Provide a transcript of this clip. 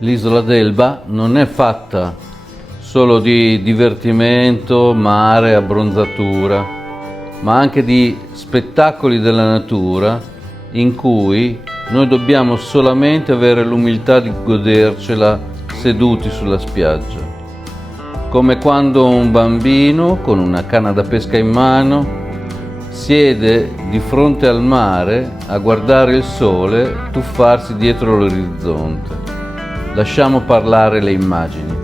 L'isola d'Elba non è fatta solo di divertimento, mare, abbronzatura, ma anche di spettacoli della natura in cui noi dobbiamo solamente avere l'umiltà di godercela seduti sulla spiaggia. Come quando un bambino con una canna da pesca in mano siede di fronte al mare a guardare il sole tuffarsi dietro l'orizzonte. Lasciamo parlare le immagini.